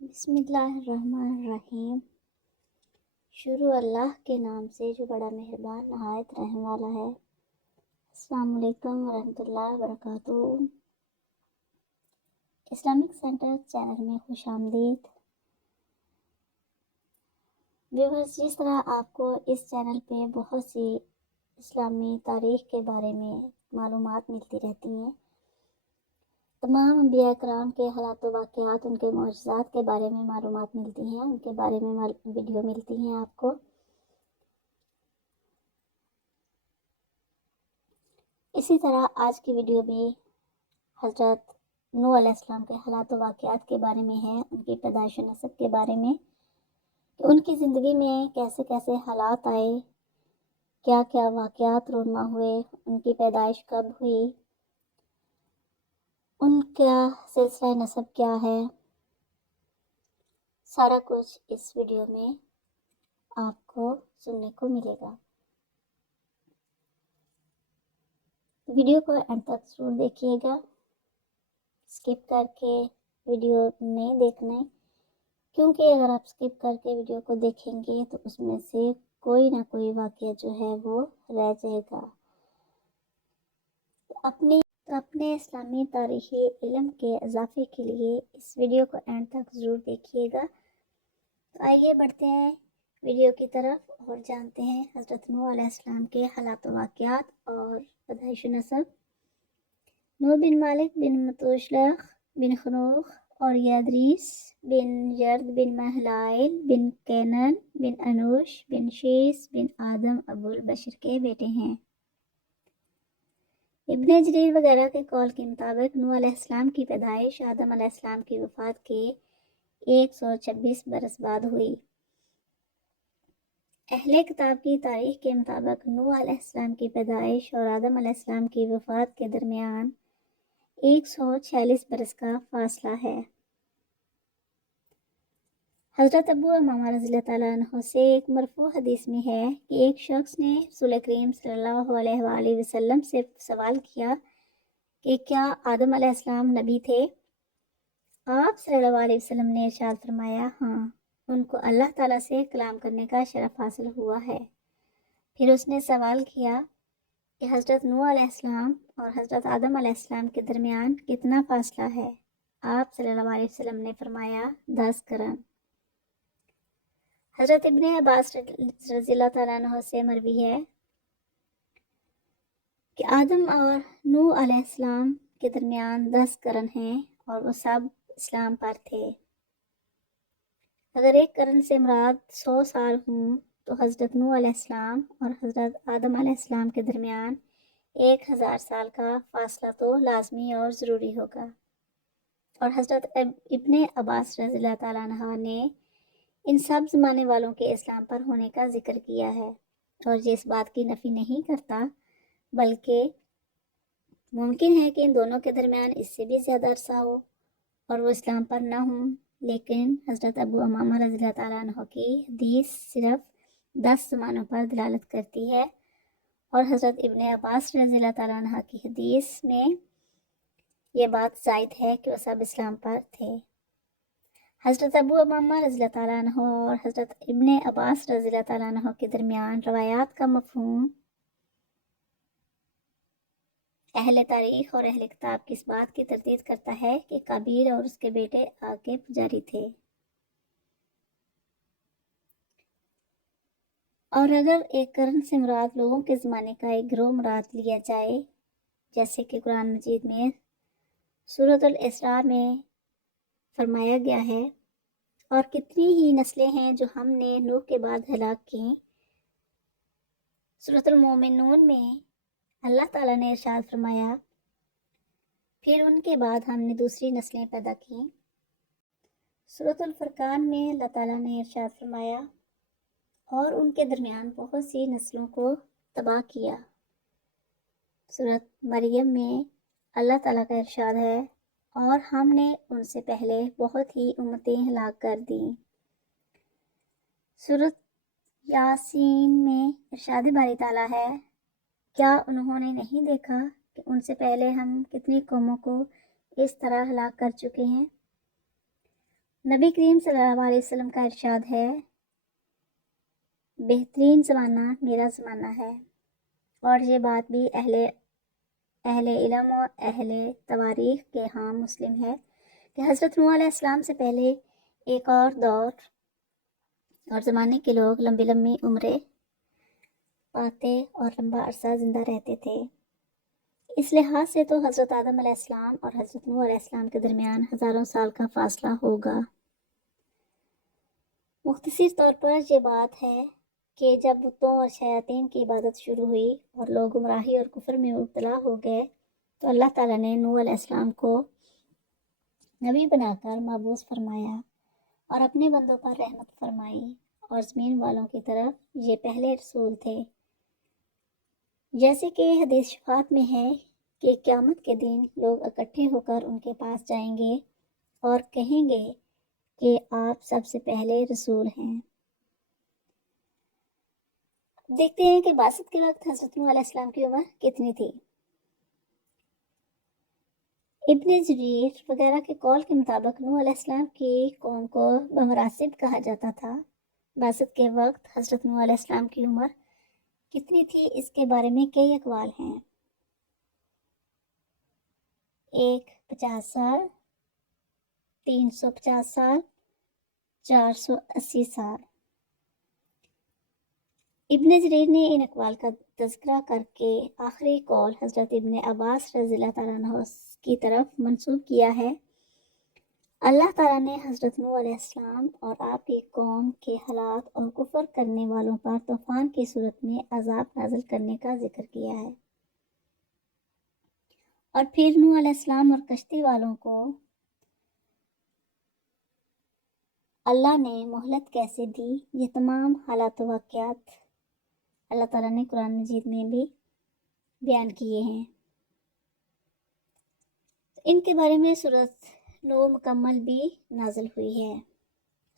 بسم اللہ الرحمن الرحیم۔ شروع اللہ کے نام سے جو بڑا مہربان نہایت رحم والا ہے۔ السلام علیکم ورحمۃ اللہ وبرکاتہ۔ اسلامک سینٹر چینل میں خوش آمدید۔ ویورز، جس طرح آپ کو اس چینل پہ بہت سی اسلامی تاریخ کے بارے میں معلومات ملتی رہتی ہیں، تمام انبیاء کرام کے حالات و واقعات، ان کے معجزات کے بارے میں معلومات ملتی ہیں، ان کے بارے میں ویڈیو ملتی ہیں آپ کو، اسی طرح آج کی ویڈیو بھی حضرت نوح علیہ السلام کے حالات و واقعات کے بارے میں ہے، ان کی پیدائش و نسب کے بارے میں، کہ ان کی زندگی میں کیسے کیسے حالات آئے، کیا کیا واقعات رونما ہوئے، ان کی پیدائش کب ہوئی، ان کا سلسلہ نسب کیا ہے، سارا کچھ اس ویڈیو میں آپ کو سننے کو ملے گا۔ ویڈیو کو اینڈ تک ضرور دیکھیے گا، اسکپ کر کے ویڈیو نہیں دیکھنا ہے، کیونکہ اگر آپ اسکپ کر کے ویڈیو کو دیکھیں گے تو اس میں سے کوئی نہ کوئی واقعہ جو ہے وہ رہ جائے گا۔ اپنے اسلامی تاریخی علم کے اضافے کے لیے اس ویڈیو کو اینڈ تک ضرور دیکھیے گا۔ تو آئیے بڑھتے ہیں ویڈیو کی طرف اور جانتے ہیں حضرت نوح علیہ السلام کے حالات و واقعات اور پیدائش و نسب۔ نوح بن مالک بن متوشلخ بن خنوخ اور یادریس بن یرد بن مہلائل بن کینن بن انوش بن شیس بن آدم ابو البشر کے بیٹے ہیں۔ ابن جریر وغیرہ کے قول کے مطابق نوح علیہ السلام کی پیدائش آدم علیہ السلام کی وفات کے 126 برس بعد ہوئی۔ اہل کتاب کی تاریخ کے مطابق نوح علیہ السلام کی پیدائش اور آدم علیہ السلام کی وفات کے درمیان 146 برس کا فاصلہ ہے۔ حضرت ابو امامہ رضی اللہ تعالیٰ عنہ سے ایک مرفوع حدیث میں ہے کہ ایک شخص نے رسول کریم صلی اللہ علیہ وآلہ وسلم سے سوال کیا کہ کیا آدم علیہ السلام نبی تھے؟ آپ صلی اللہ علیہ وسلم نے ارشاد فرمایا، ہاں، ان کو اللہ تعالیٰ سے کلام کرنے کا شرف حاصل ہوا ہے۔ پھر اس نے سوال کیا کہ حضرت نوح علیہ السلام اور حضرت آدم علیہ السلام کے درمیان کتنا فاصلہ ہے؟ آپ صلی اللہ علیہ وسلم نے فرمایا 10 قرن۔ حضرت ابن عباس رضی اللہ تعالیٰ عنہ سے مروی ہے کہ آدم اور نوح علیہ السلام کے درمیان 10 قرن ہیں اور وہ سب اسلام پر تھے۔ اگر ایک قرن سے مراد 100 سال ہوں تو حضرت نوح علیہ السلام اور حضرت آدم علیہ السلام کے درمیان 1000 سال کا فاصلہ تو لازمی اور ضروری ہوگا۔ اور حضرت ابن عباس رضی اللہ تعالیٰ عنہ نے ان سب زمانے والوں کے اسلام پر ہونے کا ذکر کیا ہے، اور یہ اس بات کی نفی نہیں کرتا، بلکہ ممکن ہے کہ ان دونوں کے درمیان اس سے بھی زیادہ عرصہ ہو اور وہ اسلام پر نہ ہوں، لیکن حضرت ابو امامہ رضی اللہ تعالیٰ عنہ کی حدیث صرف 10 زمانوں پر دلالت کرتی ہے، اور حضرت ابن عباس رضی اللہ تعالیٰ عنہ کی حدیث میں یہ بات زائد ہے کہ وہ سب اسلام پر تھے۔ حضرت ابو امامہ رضی اللہ تعالیٰ عنہ اور حضرت ابن عباس رضی اللہ تعالیٰ عنہ کے درمیان روایات کا مفہوم اہل تاریخ اور اہل کتاب کی اس بات کی تردید کرتا ہے کہ قابیل اور اس کے بیٹے آگ کے پجاری تھے، اور اگر ایک قرن سے مراد لوگوں کے زمانے کا ایک گروہ مراد لیا جائے، جیسے کہ قرآن مجید میں سورۃ الاسراء میں فرمایا گیا ہے، اور کتنی ہی نسلیں ہیں جو ہم نے نوح کے بعد ہلاک کیں۔ سورۃ المومنون میں اللہ تعالیٰ نے ارشاد فرمایا، پھر ان کے بعد ہم نے دوسری نسلیں پیدا کیں۔ سورۃ الفرقان میں اللہ تعالیٰ نے ارشاد فرمایا، اور ان کے درمیان بہت سی نسلوں کو تباہ کیا۔ سورۃ مریم میں اللہ تعالیٰ کا ارشاد ہے، اور ہم نے ان سے پہلے بہت ہی امتیں ہلاک کر دیں۔ سورۃ یاسین میں ارشاد باری تعالیٰ ہے، کیا انہوں نے نہیں دیکھا کہ ان سے پہلے ہم کتنی قوموں کو اس طرح ہلاک کر چکے ہیں؟ نبی کریم صلی اللہ علیہ وسلم کا ارشاد ہے، بہترین زمانہ میرا زمانہ ہے، اور یہ بات بھی اہل علم اور اہل تواریخ کے ہاں مسلم ہے کہ حضرت نوح علیہ السلام سے پہلے ایک اور دور اور زمانے کے لوگ لمبی لمبی عمریں پاتے اور لمبا عرصہ زندہ رہتے تھے۔ اس لحاظ سے تو حضرت آدم علیہ السلام اور حضرت نوح علیہ السلام کے درمیان ہزاروں سال کا فاصلہ ہوگا۔ مختصر طور پر یہ بات ہے کہ جب بتوں اور شیاطین کی عبادت شروع ہوئی اور لوگ گمراہی اور کفر میں مبتلا ہو گئے تو اللہ تعالیٰ نے نوح علیہ السلام کو نبی بنا کر مبعوث فرمایا اور اپنے بندوں پر رحمت فرمائی، اور زمین والوں کی طرف یہ پہلے رسول تھے۔ جیسے کہ حدیث شفاعت میں ہے کہ قیامت کے دن لوگ اکٹھے ہو کر ان کے پاس جائیں گے اور کہیں گے کہ آپ سب سے پہلے رسول ہیں۔ دیکھتے ہیں کہ بعثت کے وقت حضرت نوح علیہ السلام کی عمر کتنی تھی۔ ابن جریر وغیرہ کے قول کے مطابق نوح علیہ السلام کی قوم کو بمراسب کہا جاتا تھا۔ بعثت کے وقت حضرت نوح علیہ السلام کی عمر کتنی تھی اس کے بارے میں کئی اقوال ہیں۔ ایک 50 سال، 350 سال، 480 سال۔ ابن جریر نے ان اقوال کا تذکرہ کر کے آخری قول حضرت ابن عباس رضی اللہ تعالیٰ عنہ کی طرف منسوب کیا ہے۔ اللہ تعالیٰ نے حضرت نوح علیہ السلام اور آپ کی قوم کے حالات اور کفر کرنے والوں پر طوفان کی صورت میں عذاب نازل کرنے کا ذکر کیا ہے، اور پھر نوح علیہ السلام اور کشتی والوں کو اللہ نے مہلت کیسے دی، یہ تمام حالات و واقعات اللہ تعالیٰ نے قرآن مجید میں بھی بیان کیے ہیں۔ ان کے بارے میں سورۃ نوح مکمل بھی نازل ہوئی ہے۔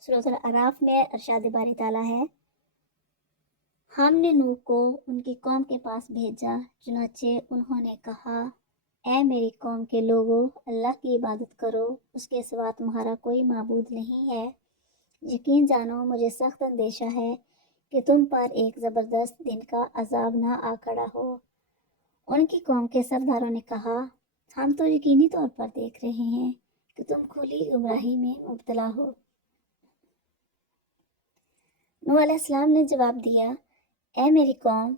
سورۃ الاعراف میں ارشاد باری تعالیٰ ہے، ہم نے نوح کو ان کی قوم کے پاس بھیجا، چنانچہ انہوں نے کہا، اے میری قوم کے لوگو، اللہ کی عبادت کرو، اس کے سوا تمہارا کوئی معبود نہیں ہے۔ یقین جانو مجھے سخت اندیشہ ہے کہ تم پر ایک زبردست دن کا عذاب نہ آ کھڑا ہو۔ ان کی قوم کے سرداروں نے کہا، ہم تو یقینی طور پر دیکھ رہے ہیں کہ تم کھلی گمراہی میں مبتلا ہو۔ نوح علیہ السلام نے جواب دیا، اے میری قوم،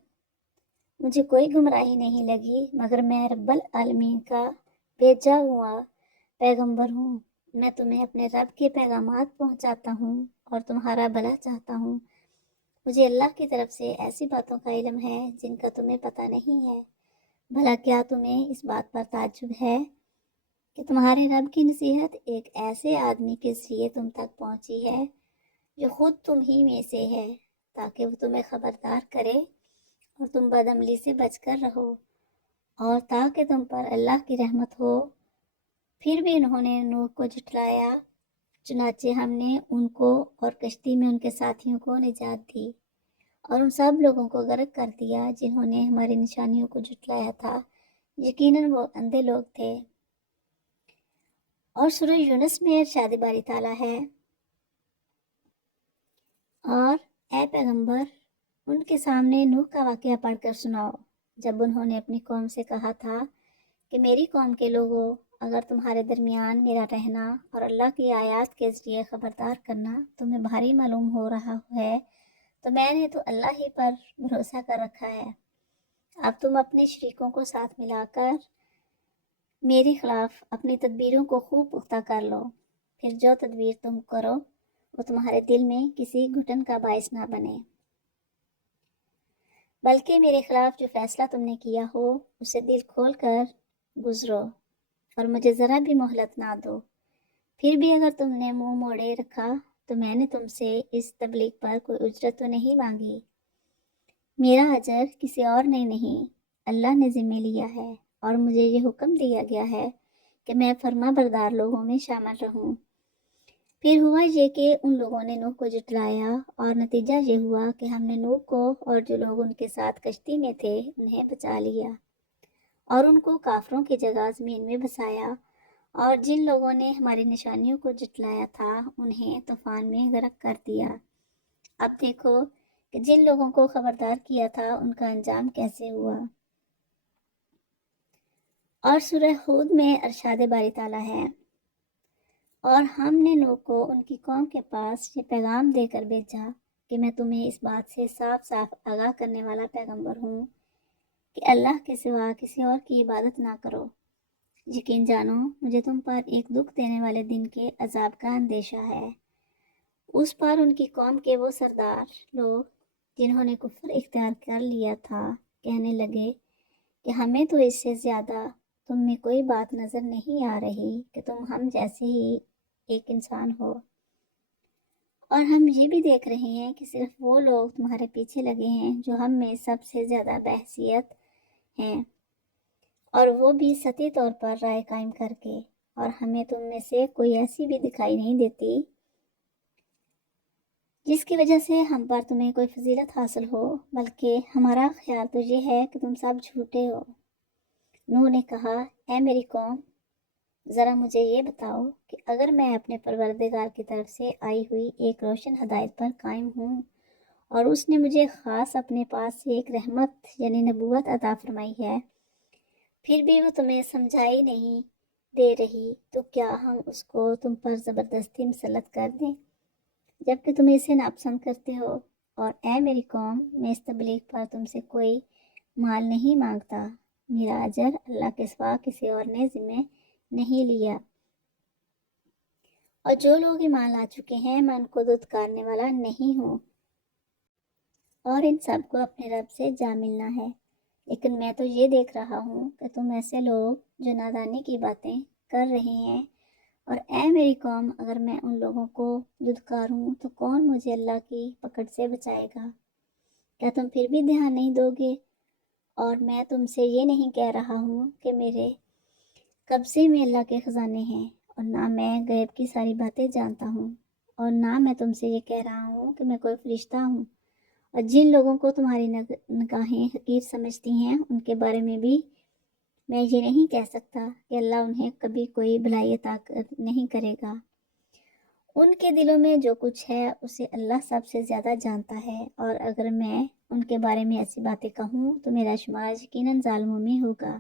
مجھے کوئی گمراہی نہیں لگی مگر میں رب العالمین کا بھیجا ہوا پیغمبر ہوں۔ میں تمہیں اپنے رب کے پیغامات پہنچاتا ہوں اور تمہارا بھلا چاہتا ہوں۔ مجھے اللہ کی طرف سے ایسی باتوں کا علم ہے جن کا تمہیں پتہ نہیں ہے۔ بھلا کیا تمہیں اس بات پر تعجب ہے کہ تمہارے رب کی نصیحت ایک ایسے آدمی کے ذریعے تم تک پہنچی ہے جو خود تم ہی میں سے ہے، تاکہ وہ تمہیں خبردار کرے اور تم بدعملی سے بچ کر رہو، اور تاکہ تم پر اللہ کی رحمت ہو۔ پھر بھی انہوں نے نوح کو جھٹلایا، چنانچہ ہم نے ان کو اور کشتی میں ان کے ساتھیوں کو نجات دی، اور ان سب لوگوں کو غرق کر دیا جنہوں نے ہماری نشانیوں کو جھٹلایا تھا، یقیناً وہ اندھے لوگ تھے۔ اور سورہ یونس میں ارشاد باری تعالیٰ ہے، اور اے پیغمبر ان کے سامنے نوح کا واقعہ پڑھ کر سناؤ، جب انہوں نے اپنی قوم سے کہا تھا کہ میری قوم کے لوگوں، اگر تمہارے درمیان میرا رہنا اور اللہ کی آیات کے ذریعے خبردار کرنا تمہیں بھاری معلوم ہو رہا ہے تو میں نے تو اللہ ہی پر بھروسہ کر رکھا ہے۔ اب تم اپنے شریکوں کو ساتھ ملا کر میرے خلاف اپنی تدبیروں کو خوب پختہ کر لو، پھر جو تدبیر تم کرو وہ تمہارے دل میں کسی گھٹن کا باعث نہ بنے، بلکہ میرے خلاف جو فیصلہ تم نے کیا ہو اسے دل کھول کر گزرو اور مجھے ذرا بھی مہلت نہ دو۔ پھر بھی اگر تم نے منہ موڑے رکھا تو میں نے تم سے اس تبلیغ پر کوئی اجرت تو نہیں مانگی، میرا اجر کسی اور نے نہیں، اللہ نے ذمہ لیا ہے، اور مجھے یہ حکم دیا گیا ہے کہ میں فرما بردار لوگوں میں شامل رہوں۔ پھر ہوا یہ کہ ان لوگوں نے نوح کو جھٹلایا، اور نتیجہ یہ ہوا کہ ہم نے نوح کو اور جو لوگ ان کے ساتھ کشتی میں تھے انہیں بچا لیا، اور ان کو کافروں کی جگہ زمین میں بسایا، اور جن لوگوں نے ہماری نشانیوں کو جھٹلایا تھا انہیں طوفان میں غرق کر دیا۔ اب دیکھو کہ جن لوگوں کو خبردار کیا تھا ان کا انجام کیسے ہوا۔ اور سورہ ہود میں ارشاد باری تعالیٰ ہے، اور ہم نے نوح کو ان کی قوم کے پاس یہ پیغام دے کر بھیجا کہ میں تمہیں اس بات سے صاف صاف آگاہ کرنے والا پیغمبر ہوں کہ اللہ کے سوا کسی اور کی عبادت نہ کرو۔ یقین جانو مجھے تم پر ایک دکھ دینے والے دن کے عذاب کا اندیشہ ہے۔ اس پر ان کی قوم کے وہ سردار لوگ جنہوں نے کفر اختیار کر لیا تھا کہنے لگے کہ ہمیں تو اس سے زیادہ تم میں کوئی بات نظر نہیں آ رہی کہ تم ہم جیسے ہی ایک انسان ہو، اور ہم یہ بھی دیکھ رہے ہیں کہ صرف وہ لوگ تمہارے پیچھے لگے ہیں جو ہم میں سب سے زیادہ بحثیت ہیں، اور وہ بھی سطحی طور پر رائے قائم کر کے، اور ہمیں تم میں سے کوئی ایسی بھی دکھائی نہیں دیتی جس کی وجہ سے ہم پر تمہیں کوئی فضیلت حاصل ہو، بلکہ ہمارا خیال تو یہ ہے کہ تم سب جھوٹے ہو۔ نوح نے کہا، اے میری قوم، ذرا مجھے یہ بتاؤ کہ اگر میں اپنے پروردگار کی طرف سے آئی ہوئی ایک روشن ہدایت پر قائم ہوں اور اس نے مجھے خاص اپنے پاس سے ایک رحمت یعنی نبوت عطا فرمائی ہے، پھر بھی وہ تمہیں سمجھائی نہیں دے رہی، تو کیا ہم اس کو تم پر زبردستی مسلط کر دیں جبکہ تم اسے ناپسند کرتے ہو؟ اور اے میری قوم، میں اس تبلیغ پر تم سے کوئی مال نہیں مانگتا، میرا اجر اللہ کے سوا کسی اور نے ذمہ نہیں لیا، اور جو لوگ ایمان لا چکے ہیں میں ان کو دھتکارنے والا نہیں ہوں، اور ان سب کو اپنے رب سے جا ملنا ہے۔ لیکن میں تو یہ دیکھ رہا ہوں کہ تم ایسے لوگ جو نادانی کی باتیں کر رہے ہیں، اور اے میری قوم، اگر میں ان لوگوں کو دھتکاروں تو کون مجھے اللہ کی پکڑ سے بچائے گا؟ کیا تم پھر بھی دھیان نہیں دو گے؟ اور میں تم سے یہ نہیں کہہ رہا ہوں کہ میرے قبضے میں اللہ کے خزانے ہیں، اور نہ میں غیب کی ساری باتیں جانتا ہوں، اور نہ میں تم سے یہ کہہ رہا ہوں کہ میں کوئی فرشتہ ہوں۔ اور جن لوگوں کو تمہاری نگاہیں حقیر سمجھتی ہیں ان کے بارے میں بھی میں یہ نہیں کہہ سکتا کہ اللہ انہیں کبھی کوئی بھلائی عطا نہیں کرے گا۔ ان کے دلوں میں جو کچھ ہے اسے اللہ سب سے زیادہ جانتا ہے، اور اگر میں ان کے بارے میں ایسی باتیں کہوں تو میرا شمار یقیناً ظالموں میں ہوگا۔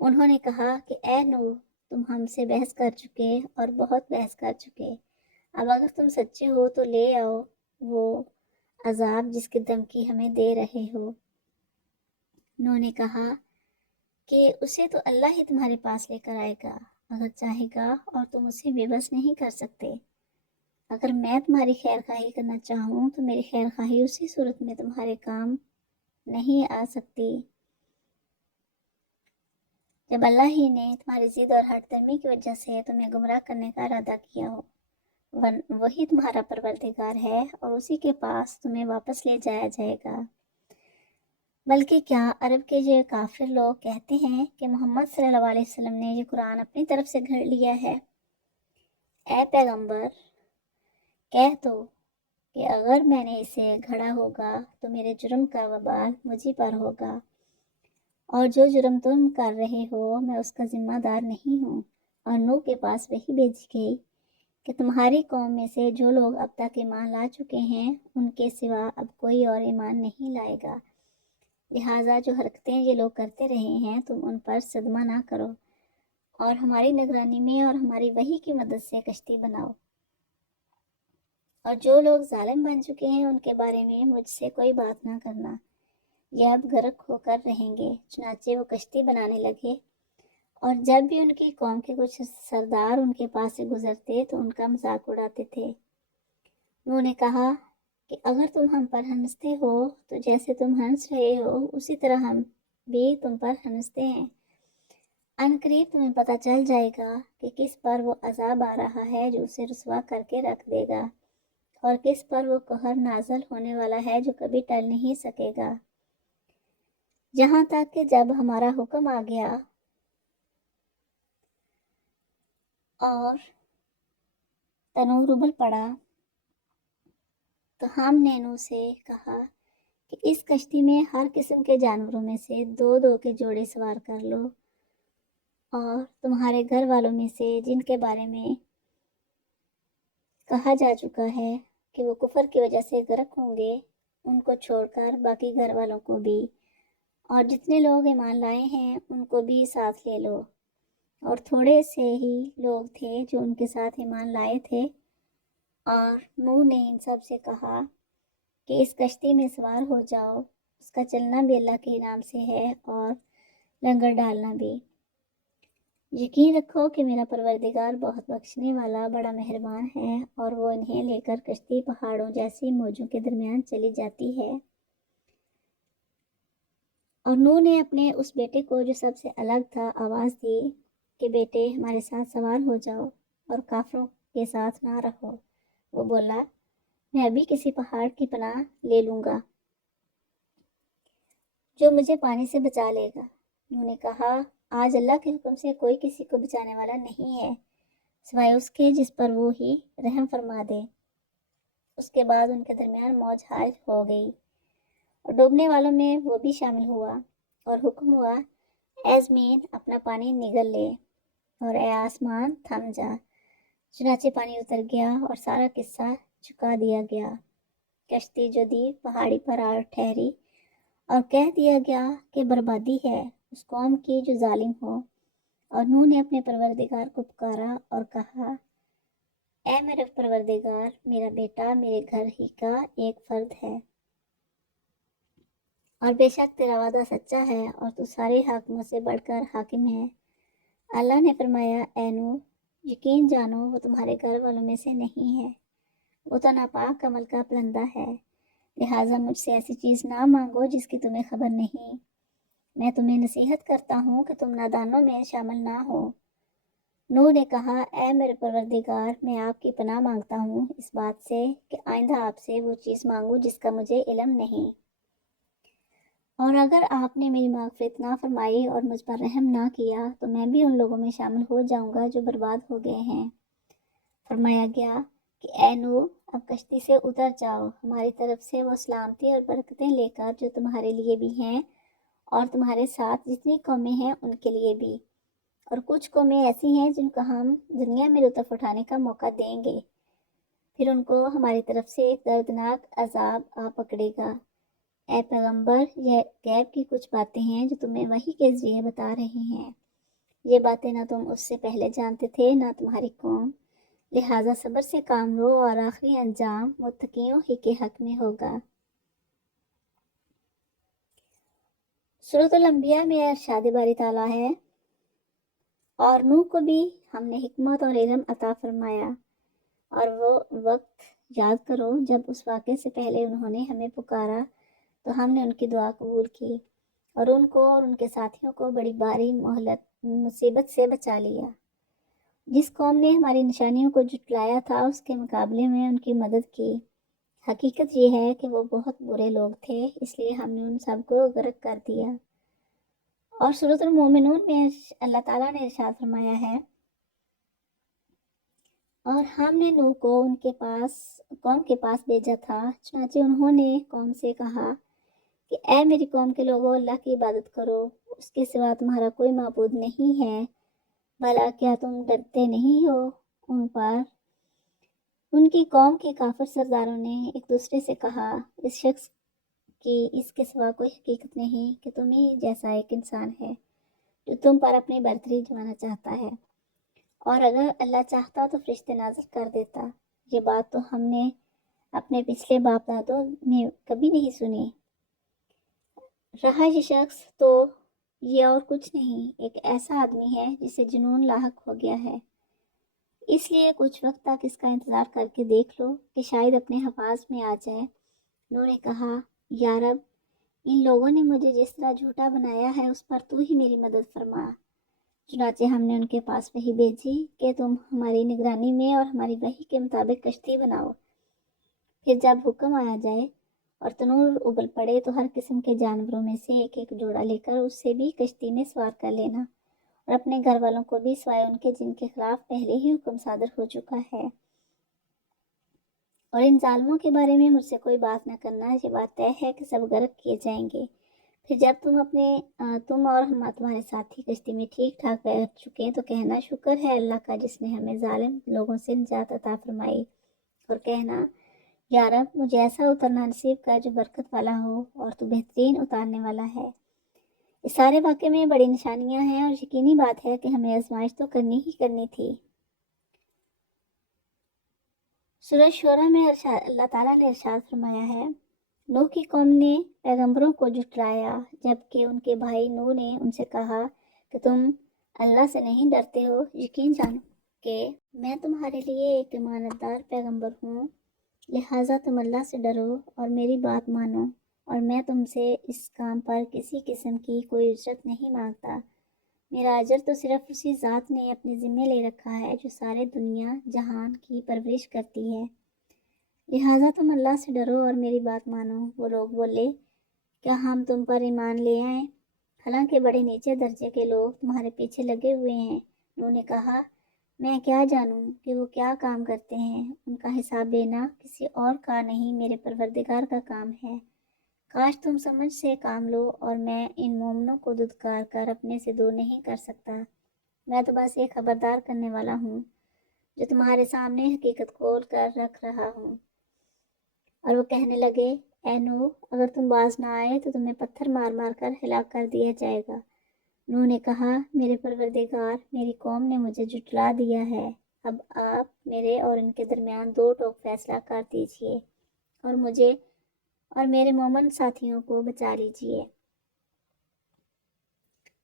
انہوں نے کہا کہ اے نوح، تم ہم سے بحث کر چکے اور بہت بحث کر چکے، اب اگر تم سچے ہو تو لے آؤ وہ عذاب جس کی دھمکی ہمیں دے رہے ہو۔ نوح نے کہا کہ اسے تو اللہ ہی تمہارے پاس لے کر آئے گا اگر چاہے گا، اور تم اسے بے بس نہیں کر سکتے۔ اگر میں تمہاری خیر خواہی کرنا چاہوں تو میری خیر خواہی اسی صورت میں تمہارے کام نہیں آ سکتی جب اللہ ہی نے تمہاری ضد اور ہٹ درمی کی وجہ سے تمہیں گمراہ کرنے کا ارادہ کیا ہو۔ وہی تمہارا پروردگار ہے اور اسی کے پاس تمہیں واپس لے جایا جائے گا۔ بلکہ کیا عرب کے یہ کافر لوگ کہتے ہیں کہ محمد صلی اللہ علیہ وسلم نے یہ قرآن اپنی طرف سے گھڑ لیا ہے؟ اے پیغمبر، کہہ دو کہ اگر میں نے اسے گھڑا ہوگا تو میرے جرم کا وبال مجھے پر ہوگا، اور جو جرم تم کر رہے ہو میں اس کا ذمہ دار نہیں ہوں۔ اور نوح کے پاس وحی بھیجی گئی کہ تمہاری قوم میں سے جو لوگ اب تک ایمان لا چکے ہیں ان کے سوا اب کوئی اور ایمان نہیں لائے گا، لہٰذا جو حرکتیں یہ لوگ کرتے رہے ہیں تم ان پر صدمہ نہ کرو، اور ہماری نگرانی میں اور ہماری وحی کی مدد سے کشتی بناؤ۔ اور جو لوگ ظالم بن چکے ہیں ان کے بارے میں مجھ سے کوئی بات نہ کرنا، یہ اب غرق ہو کر رہیں گے۔ چنانچہ وہ کشتی بنانے لگے، اور جب بھی ان کی قوم کے کچھ سردار ان کے پاس سے گزرتے تو ان کا مذاق اڑاتے تھے۔ انہوں نے کہا کہ اگر تم ہم پر ہنستے ہو تو جیسے تم ہنس رہے ہو اسی طرح ہم بھی تم پر ہنستے ہیں۔ عنقریب تمہیں پتہ چل جائے گا کہ کس پر وہ عذاب آ رہا ہے جو اسے رسوا کر کے رکھ دے گا، اور کس پر وہ قہر نازل ہونے والا ہے جو کبھی ٹل نہیں سکے گا، یہاں تک کہ جب ہمارا حکم آ گیا اور تنور ابل پڑا تو ہم نے نوح سے کہا کہ اس کشتی میں ہر قسم کے جانوروں میں سے دو دو کے جوڑے سوار کر لو، اور تمہارے گھر والوں میں سے جن کے بارے میں کہا جا چکا ہے کہ وہ کفر کی وجہ سے غرق ہوں گے، ان کو چھوڑ کر باقی گھر والوں کو بھی اور جتنے لوگ ایمان لائے ہیں ان کو بھی ساتھ لے لو۔ اور تھوڑے سے ہی لوگ تھے جو ان کے ساتھ ایمان لائے تھے، اور نوح نے ان سب سے کہا کہ اس کشتی میں سوار ہو جاؤ، اس کا چلنا بھی اللہ کے نام سے ہے اور لنگر ڈالنا بھی۔ یقین رکھو کہ میرا پروردگار بہت بخشنے والا بڑا مہربان ہے۔ اور وہ انہیں لے کر کشتی پہاڑوں جیسی موجوں کے درمیان چلی جاتی ہے۔ اور نوح نے اپنے اس بیٹے کو جو سب سے الگ تھا آواز دی کہ بیٹے ہمارے ساتھ سوار ہو جاؤ اور کافروں کے ساتھ نہ رہو۔ وہ بولا میں ابھی کسی پہاڑ کی پناہ لے لوں گا جو مجھے پانی سے بچا لے گا۔ نوح نے کہا آج اللہ کے حکم سے کوئی کسی کو بچانے والا نہیں ہے سوائے اس کے جس پر وہ ہی رحم فرما دے۔ اس کے بعد ان کے درمیان موج حائل ہو گئی اور ڈوبنے والوں میں وہ بھی شامل ہوا، اور حکم ہوا اے زمین اپنا پانی نگل لے اور اے آسمان تھم جا۔ چنانچہ پانی اتر گیا اور سارا قصہ چکا دیا گیا۔ کشتی جو دی پہاڑی پر آ ٹھہری اور کہہ دیا گیا کہ بربادی ہے اس قوم کی جو ظالم ہو۔ اور نوح نے اپنے پروردگار کو پکارا اور کہا اے میرے پروردگار، میرا بیٹا میرے گھر ہی کا ایک فرد ہے، اور بے شک تیرا وعدہ سچا ہے اور تو سارے حاکموں سے بڑھ کر حاکم ہے۔ اللہ نے فرمایا اے نوح، یقین جانو وہ تمہارے گھر والوں میں سے نہیں ہے، وہ تو ناپاک عمل کا پلندہ ہے، لہٰذا مجھ سے ایسی چیز نہ مانگو جس کی تمہیں خبر نہیں۔ میں تمہیں نصیحت کرتا ہوں کہ تم نادانوں میں شامل نہ ہو۔ نوح نے کہا اے میرے پروردگار، میں آپ کی پناہ مانگتا ہوں اس بات سے کہ آئندہ آپ سے وہ چیز مانگوں جس کا مجھے علم نہیں، اور اگر آپ نے میری مغفرت نہ فرمائی اور مجھ پر رحم نہ کیا تو میں بھی ان لوگوں میں شامل ہو جاؤں گا جو برباد ہو گئے ہیں۔ فرمایا گیا کہ اے نوح اب کشتی سے اتر جاؤ، ہماری طرف سے وہ سلامتی اور برکتیں لے کر جو تمہارے لیے بھی ہیں اور تمہارے ساتھ جتنی قومیں ہیں ان کے لیے بھی، اور کچھ قومیں ایسی ہیں جن کو ہم دنیا میں لطف اٹھانے کا موقع دیں گے، پھر ان کو ہماری طرف سے ایک دردناک عذاب آ پکڑے گا۔ اے پیغمبر، یہ غیب کی کچھ باتیں ہیں جو تمہیں وحی کے ذریعے بتا رہے ہیں، یہ باتیں نہ تم اس سے پہلے جانتے تھے نہ تمہاری قوم، لہٰذا صبر سے کام لو اور آخری انجام متقیوں ہی کے حق میں ہوگا۔ سورۃ الانبیاء میں ارشاد باری تعالیٰ ہے اور نوح کو بھی ہم نے حکمت اور علم عطا فرمایا، اور وہ وقت یاد کرو جب اس واقعے سے پہلے انہوں نے ہمیں پکارا تو ہم نے ان کی دعا قبول کی اور ان کو اور ان کے ساتھیوں کو بڑی باری مصیبت سے بچا لیا۔ جس قوم نے ہماری نشانیوں کو جھٹلایا تھا اس کے مقابلے میں ان کی مدد کی۔ حقیقت یہ ہے کہ وہ بہت برے لوگ تھے، اس لیے ہم نے ان سب کو غرق کر دیا۔ اور سورۃ المومنون میں اللہ تعالیٰ نے ارشاد فرمایا ہے اور ہم نے نوح کو ان کے قوم کے پاس بھیجا تھا، چنانچہ انہوں نے قوم سے کہا کہ اے میری قوم کے لوگوں، اللہ کی عبادت کرو، اس کے سوا تمہارا کوئی معبود نہیں ہے، بھلا کیا تم ڈرتے نہیں ہو ان پر؟ ان کی قوم کے کافر سرداروں نے ایک دوسرے سے کہا اس شخص کی اس کے سوا کوئی حقیقت نہیں کہ تم ہی جیسا ایک انسان ہے جو تم پر اپنی برتری جمانا چاہتا ہے، اور اگر اللہ چاہتا تو فرشتے نازل کر دیتا۔ یہ بات تو ہم نے اپنے پچھلے باپ دادوں میں کبھی نہیں سنی۔ رہا یہ شخص تو یہ اور کچھ نہیں، ایک ایسا آدمی ہے جسے جنون لاحق ہو گیا ہے، اس لیے کچھ وقت تک اس کا انتظار کر کے دیکھ لو کہ شاید اپنے حفاظ میں آ جائے۔ نوح نے کہا یا رب، ان لوگوں نے مجھے جس طرح جھوٹا بنایا ہے اس پر تو ہی میری مدد فرما۔ چنانچہ ہم نے ان کے پاس وحی بھیجی کہ تم ہماری نگرانی میں اور ہماری وحی کے مطابق کشتی بناؤ، پھر جب حکم آیا جائے اور تنور ابل پڑے تو ہر قسم کے جانوروں میں سے ایک ایک جوڑا لے کر اس سے بھی کشتی میں سوار کر لینا، اور اپنے گھر والوں کو بھی سوائے ان کے جن کے خلاف پہلے ہی حکم صادر ہو چکا ہے، اور ان ظالموں کے بارے میں مجھ سے کوئی بات نہ کرنا، یہ بات طے ہے کہ سب غرق کیے جائیں گے۔ پھر جب تم اور ہم تمہارے ساتھی کشتی میں ٹھیک ٹھاک بیٹھ چکے تو کہنا شکر ہے اللہ کا جس نے ہمیں ظالم لوگوں سے نجات عطا فرمائی، اور کہنا یا رب مجھے ایسا اترنا نصیب کر جو برکت والا ہو اور تو بہترین اتارنے والا ہے۔ اس سارے واقعے میں بڑی نشانیاں ہیں اور یقینی بات ہے کہ ہمیں آزمائش تو کرنی ہی کرنی تھی۔ سورہ شعراء میں اللہ تعالیٰ نے ارشاد فرمایا ہے، نوح کی قوم نے پیغمبروں کو جھٹلایا جبکہ ان کے بھائی نوح نے ان سے کہا کہ تم اللہ سے نہیں ڈرتے ہو، یقین جانو کہ میں تمہارے لیے ایک امانت دار پیغمبر ہوں، لہٰذا تم اللہ سے ڈرو اور میری بات مانو، اور میں تم سے اس کام پر کسی قسم کی کوئی اجرت نہیں مانگتا، میرا اجر تو صرف اسی ذات نے اپنے ذمے لے رکھا ہے جو سارے دنیا جہان کی پرورش کرتی ہے، لہٰذا تم اللہ سے ڈرو اور میری بات مانو۔ وہ لوگ بولے، کیا ہم تم پر ایمان لے آئیں حالانکہ بڑے نیچے درجے کے لوگ تمہارے پیچھے لگے ہوئے ہیں؟ انہوں نے کہا، میں کیا جانوں کہ وہ کیا کام کرتے ہیں، ان کا حساب لینا کسی اور کا نہیں میرے پروردگار کا کام ہے، کاش تم سمجھ سے کام لو، اور میں ان مومنوں کو دھتکار کر اپنے سے دور نہیں کر سکتا، میں تو بس ایک خبردار کرنے والا ہوں جو تمہارے سامنے حقیقت کھول کر رکھ رہا ہوں۔ اور وہ کہنے لگے، اے نوح، اگر تم باز نہ آئے تو تمہیں پتھر مار مار کر ہلاک کر دیا جائے گا۔ نوح نے کہا، میرے پروردگار، میری قوم نے مجھے جھٹلا دیا ہے، اب آپ میرے اور ان کے درمیان دو ٹوک فیصلہ کر دیجیے اور مجھے اور میرے مومن ساتھیوں کو بچا لیجیے۔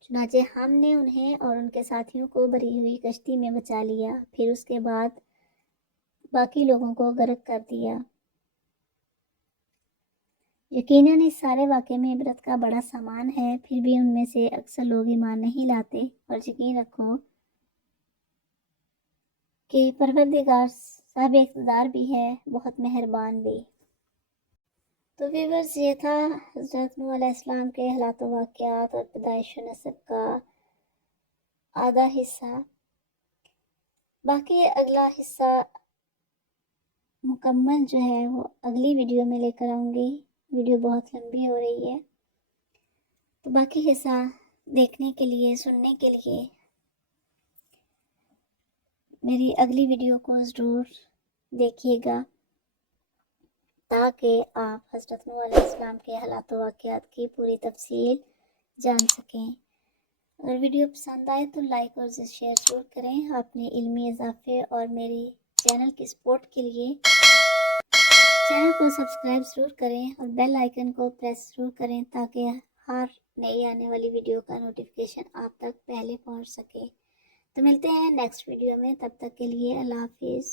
چنانچہ ہم نے انہیں اور ان کے ساتھیوں کو بھری ہوئی کشتی میں بچا لیا، پھر اس کے بعد باقی لوگوں کو غرق کر دیا۔ یقیناً اس سارے واقعے میں عبرت کا بڑا سامان ہے، پھر بھی ان میں سے اکثر لوگ ایمان نہیں لاتے، اور یقین رکھو کہ پروردگار صاحب اقتدار بھی ہے، بہت مہربان بھی۔ تو ویورز، یہ تھا حضرت نوح علیہ السلام کے حالات و واقعات اور پیدائش و نسب کا آدھا حصہ۔ باقی اگلا حصہ مکمل جو ہے وہ اگلی ویڈیو میں لے کر آؤں گی، ویڈیو بہت لمبی ہو رہی ہے، تو باقی حصہ دیکھنے کے لیے، سننے کے لیے میری اگلی ویڈیو کو ضرور دیکھیے گا تاکہ آپ حضرت نوح علیہ السلام کے حالات و واقعات کی پوری تفصیل جان سکیں۔ اگر ویڈیو پسند آئے تو لائک اور شیئر ضرور کریں، اپنے علمی اضافے اور میری چینل کی سپورٹ کے لیے چینل کو سبسکرائب ضرور کریں اور بیل آئیکن کو پریس ضرور کریں تاکہ ہر نئی آنے والی ویڈیو کا نوٹیفیکیشن آپ تک پہلے پہنچ سکے۔ تو ملتے ہیں نیکسٹ ویڈیو میں، تب تک کے لیے اللہ حافظ۔